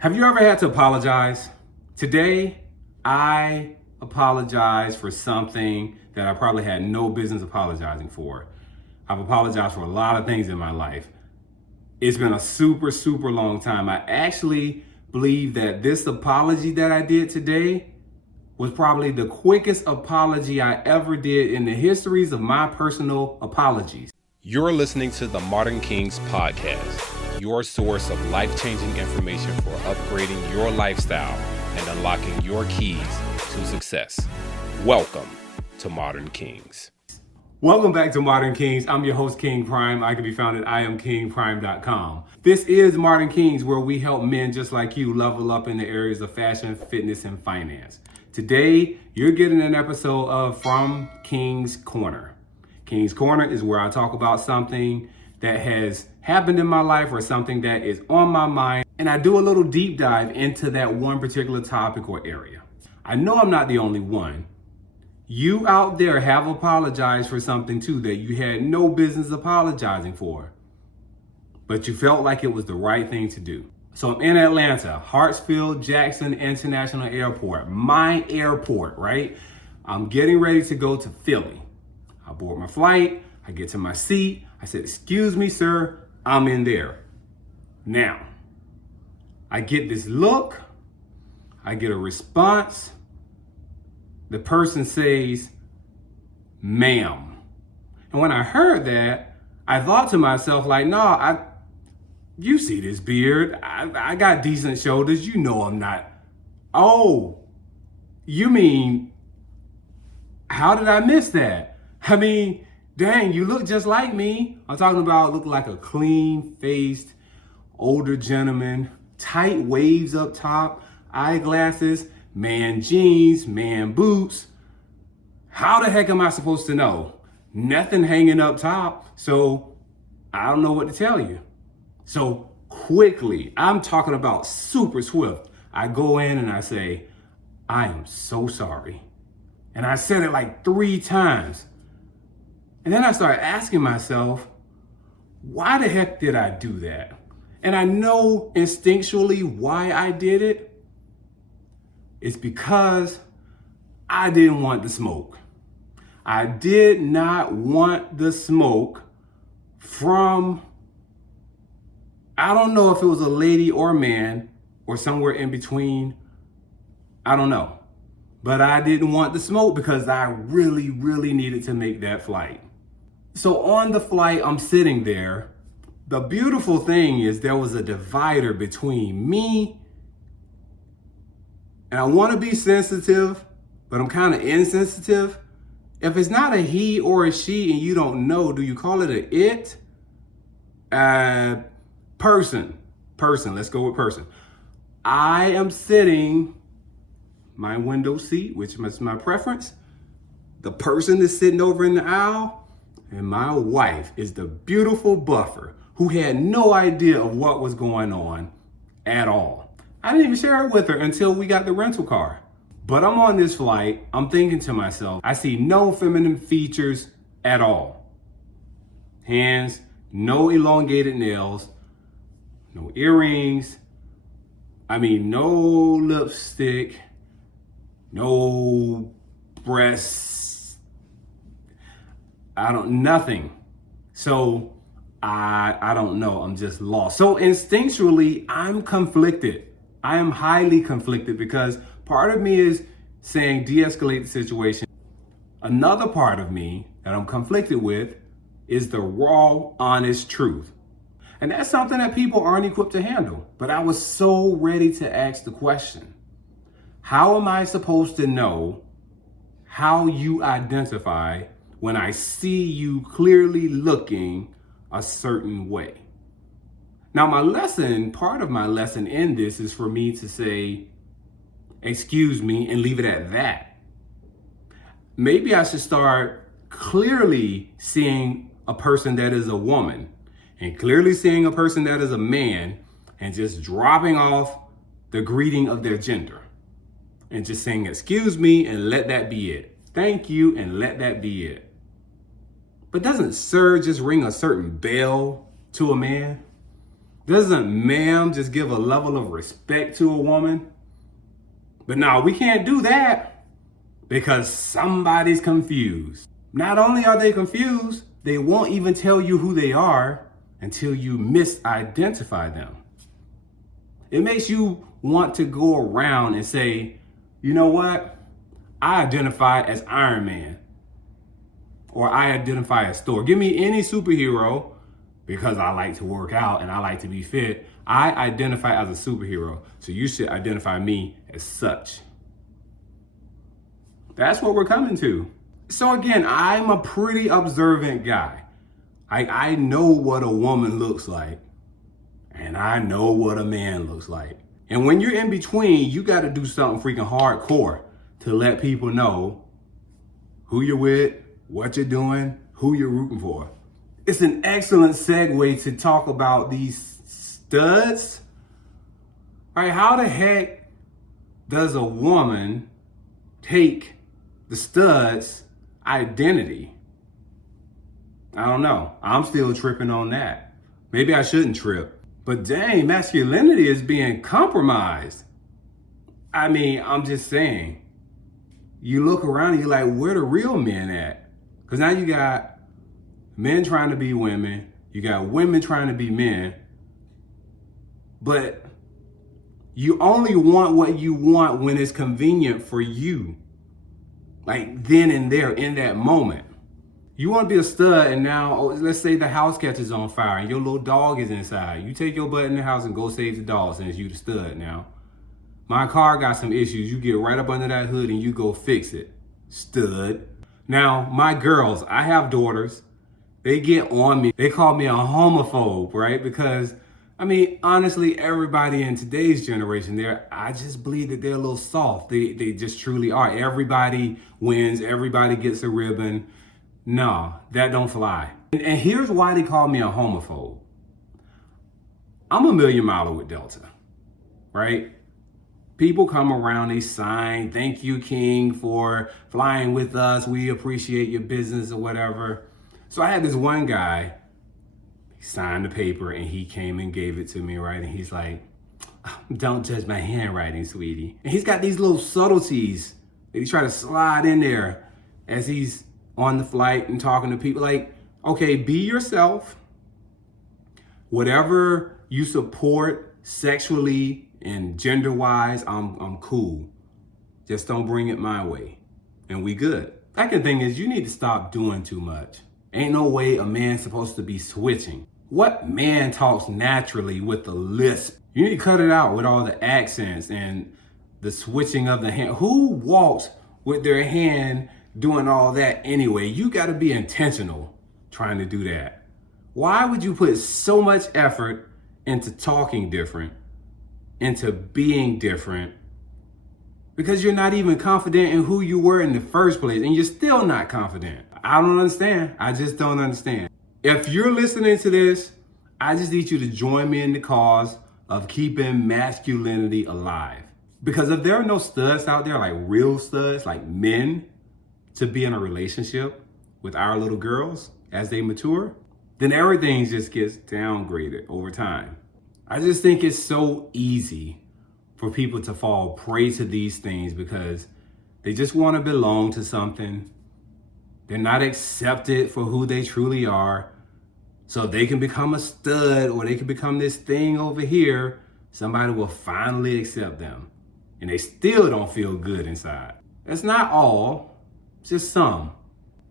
Have you ever had to apologize? Today, I apologize for something that I probably had no business apologizing for. I've apologized for a lot of things in my life. It's been a super long time. I actually believe that this apology that I did today was probably the quickest apology I ever did in the histories of my personal apologies. You're listening to the Modern Kings podcast, your source of life-changing information for upgrading your lifestyle and unlocking your keys to success. Welcome to Modern Kings. Welcome back to Modern Kings. I'm your host, King Prime. I can be found at iamkingprime.com. This is Modern Kings, where we help men just like you level up in the areas of fashion, fitness, and finance. Today, you're getting an episode of From King's Corner. King's Corner is where I talk about something that has happened in my life or something that is on my mind, and I do a little deep dive into that one particular topic or area. I know I'm not the only one. You out there have apologized for something too that you had no business apologizing for, but you felt like it was the right thing to do. So I'm in Atlanta, Hartsfield-Jackson International Airport, my airport, right? I'm getting ready to go to Philly. I board my flight, I get to my seat, I said, "Excuse me, sir, I'm in there." Now, I get this look, I get a response. The person says, "Ma'am." And when I heard that, I thought to myself, like, no, you see this beard. I got decent shoulders. You know I'm not. Oh, you mean, how did I miss that? I mean, dang, you look just like me. I'm talking about look like a clean-faced, older gentleman, tight waves up top, eyeglasses, man jeans, man boots. How the heck am I supposed to know? Nothing hanging up top, so I don't know what to tell you. So quickly, I'm talking about super swift. I go in and I say, "I am so sorry." And I said it like 3 times. And then I started asking myself, why the heck did I do that? And I know instinctually why I did it. It's because I didn't want the smoke. I did not want the smoke from, I don't know if it was a lady or man or somewhere in between. I don't know. But I didn't want the smoke because I really needed to make that flight. So on the flight, I'm sitting there. The beautiful thing is there was a divider between me, and I want to be sensitive, but I'm kind of insensitive. If it's not a he or a she and you don't know, do you call it a it? Person, let's go with person. I am sitting my window seat, which is my preference. The person is sitting over in the aisle, and my wife is the beautiful buffer who had no idea of what was going on at all. I didn't even share it with her until we got the rental car. But I'm on this flight, I'm thinking to myself, I see no feminine features at all. Hands, no elongated nails, no earrings, no lipstick, no breasts, nothing. So I don't know, I'm just lost. So instinctually, I'm conflicted. I am highly conflicted because part of me is saying de-escalate the situation. Another part of me that I'm conflicted with is the raw, honest truth. And that's something that people aren't equipped to handle. But I was so ready to ask the question, how am I supposed to know how you identify when I see you clearly looking a certain way? Now, part of my lesson in this is for me to say, "Excuse me," and leave it at that. Maybe I should start clearly seeing a person that is a woman and clearly seeing a person that is a man and just dropping off the greeting of their gender and just saying, "Excuse me," and let that be it. "Thank you," and let that be it. But doesn't "sir" just ring a certain bell to a man? Doesn't ma'am just give a level of respect to a woman? But no, we can't do that because somebody's confused. Not only are they confused, they won't even tell you who they are until you misidentify them. It makes you want to go around and say, you know what? I identify as Iron Man. Or I identify as Thor. Give me any superhero, because I like to work out and I like to be fit. I identify as a superhero. So you should identify me as such. That's what we're coming to. So again, I'm a pretty observant guy. I know what a woman looks like. And I know what a man looks like. And when you're in between, you got to do something freaking hardcore to let people know who you're with, what you're doing, who you're rooting for. It's an excellent segue to talk about these studs. All right, how the heck does a woman take the stud's identity? I don't know. I'm still tripping on that. Maybe I shouldn't trip. But dang, masculinity is being compromised. I mean, I'm just saying. You look around and you're like, where the real men at? Because now you got men trying to be women. You got women trying to be men. But you only want what you want when it's convenient for you. Like then and there in that moment. You want to be a stud and now, let's say the house catches on fire and your little dog is inside. You take your butt in the house and go save the dog since you the stud now. My car got some issues. You get right up under that hood and you go fix it. Stud. Now, my girls, I have daughters. They get on me. They call me a homophobe, right? Because, I mean, honestly, everybody in today's generation, I just believe that they're a little soft. They just truly are. Everybody wins. Everybody gets a ribbon. No, that don't fly. And here's why they call me a homophobe. I'm a million miler with Delta, right? People come around, they sign, thank you, King, for flying with us. We appreciate your business or whatever. So I had this one guy, he signed the paper and he came and gave it to me, right? And he's like, don't judge my handwriting, sweetie. And he's got these little subtleties that he try to slide in there as he's on the flight and talking to people. Like, okay, be yourself. Whatever you support sexually and gender-wise, I'm cool. Just don't bring it my way. And we good. Second thing is you need to stop doing too much. Ain't no way a man's supposed to be switching. What man talks naturally with the lisp? You need to cut it out with all the accents and the switching of the hand. Who walks with their hand doing all that anyway? You got to be intentional trying to do that. Why would you put so much effort into talking different, into being different, because you're not even confident in who you were in the first place and you're still not confident? I don't understand. I just don't understand. If you're listening to this, I just need you to join me in the cause of keeping masculinity alive. Because if there are no studs out there, like real studs, like men, to be in a relationship with our little girls as they mature, then everything just gets downgraded over time. I just think it's so easy for people to fall prey to these things because they just want to belong to something. They're not accepted for who they truly are. So they can become a stud or they can become this thing over here. Somebody will finally accept them. And they still don't feel good inside. That's not all, just some.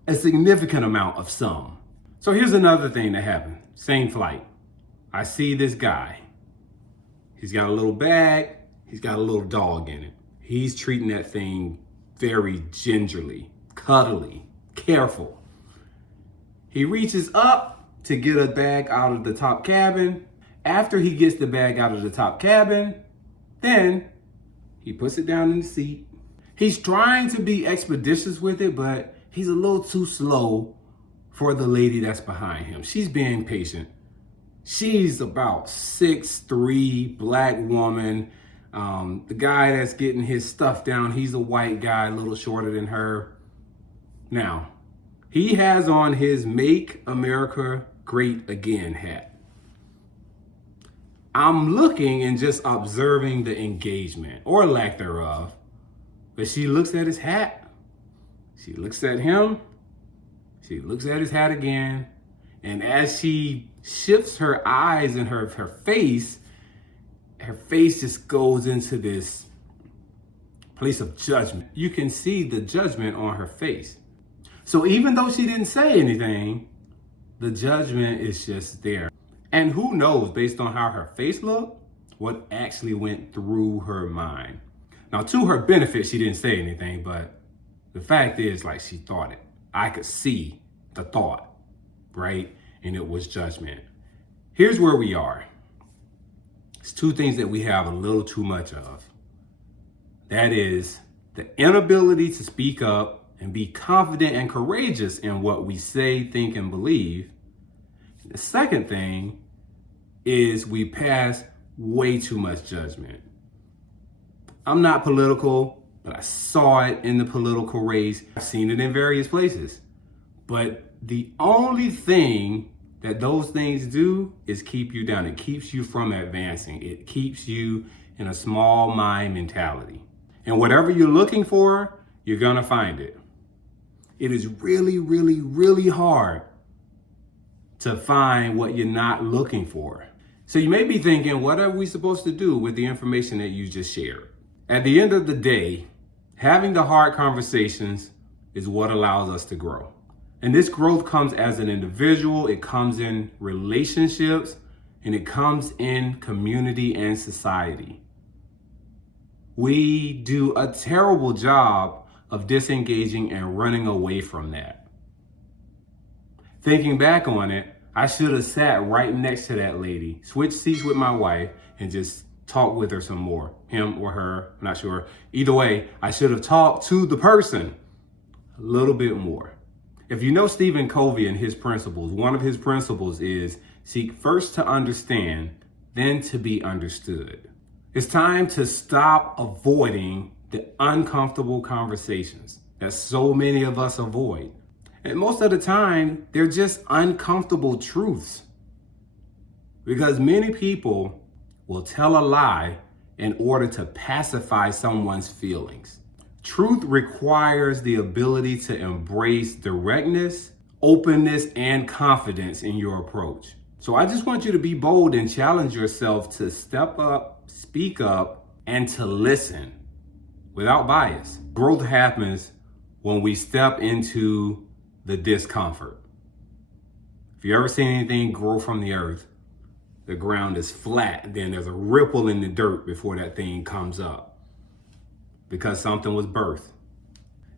A significant amount of some. So here's another thing that happened. Same flight. I see this guy. He's got a little bag. He's got a little dog in it. He's treating that thing very gingerly, cuddly, careful. He reaches up to get a bag out of the top cabin. After he gets the bag out of the top cabin, then he puts it down in the seat. He's trying to be expeditious with it, but he's a little too slow for the lady that's behind him. She's being patient. She's about 6'3", black woman. The guy that's getting his stuff down, he's a white guy, a little shorter than her. Now, he has on his Make America Great Again hat. I'm looking and just observing the engagement or lack thereof. But she looks at his hat. She looks at him. She looks at his hat again. And as she shifts her eyes and her face just goes into this place of judgment. You can see the judgment on her face. So even though she didn't say anything, the judgment is just there. And who knows, based on how her face looked, what actually went through her mind. Now, to her benefit, she didn't say anything, but the fact is, like, she thought it. I could see the thought, right? And it was judgment. Here's where we are. It's two things that we have a little too much of. That is the inability to speak up and be confident and courageous in what we say, think, and believe. The second thing is we pass way too much judgment. I'm not political, but I saw it in the political race. I've seen it in various places. But the only thing that those things do is keep you down. It keeps you from advancing. It keeps you in a small mind mentality. And whatever you're looking for, you're gonna find it. It is really, really, really hard to find what you're not looking for. So you may be thinking, what are we supposed to do with the information that you just shared? At the end of the day, having the hard conversations is what allows us to grow. And this growth comes as an individual, it comes in relationships, and it comes in community and society. We do a terrible job of disengaging and running away from that. Thinking back on it, I should have sat right next to that lady, switched seats with my wife, and just talked with her some more. Him or her, I'm not sure. Either way, I should have talked to the person a little bit more. If you know Stephen Covey and his principles, one of his principles is seek first to understand, then to be understood. It's time to stop avoiding the uncomfortable conversations that so many of us avoid. And most of the time, they're just uncomfortable truths. Because many people will tell a lie in order to pacify someone's feelings. Truth requires the ability to embrace directness, openness, and confidence in your approach. So I just want you to be bold and challenge yourself to step up, speak up, and to listen without bias. Growth happens when we step into the discomfort. If you ever seen anything grow from the earth, the ground is flat, then there's a ripple in the dirt before that thing comes up because something was birthed.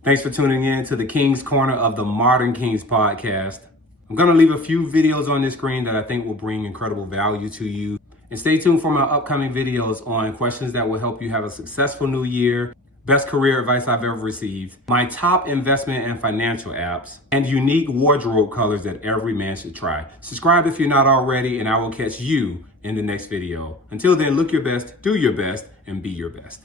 Thanks for tuning in to the King's Corner of the Modern Kings podcast. I'm gonna leave a few videos on this screen that I think will bring incredible value to you. And stay tuned for my upcoming videos on questions that will help you have a successful new year, best career advice I've ever received, my top investment and financial apps, and unique wardrobe colors that every man should try. Subscribe if you're not already, and I will catch you in the next video. Until then, look your best, do your best, and be your best.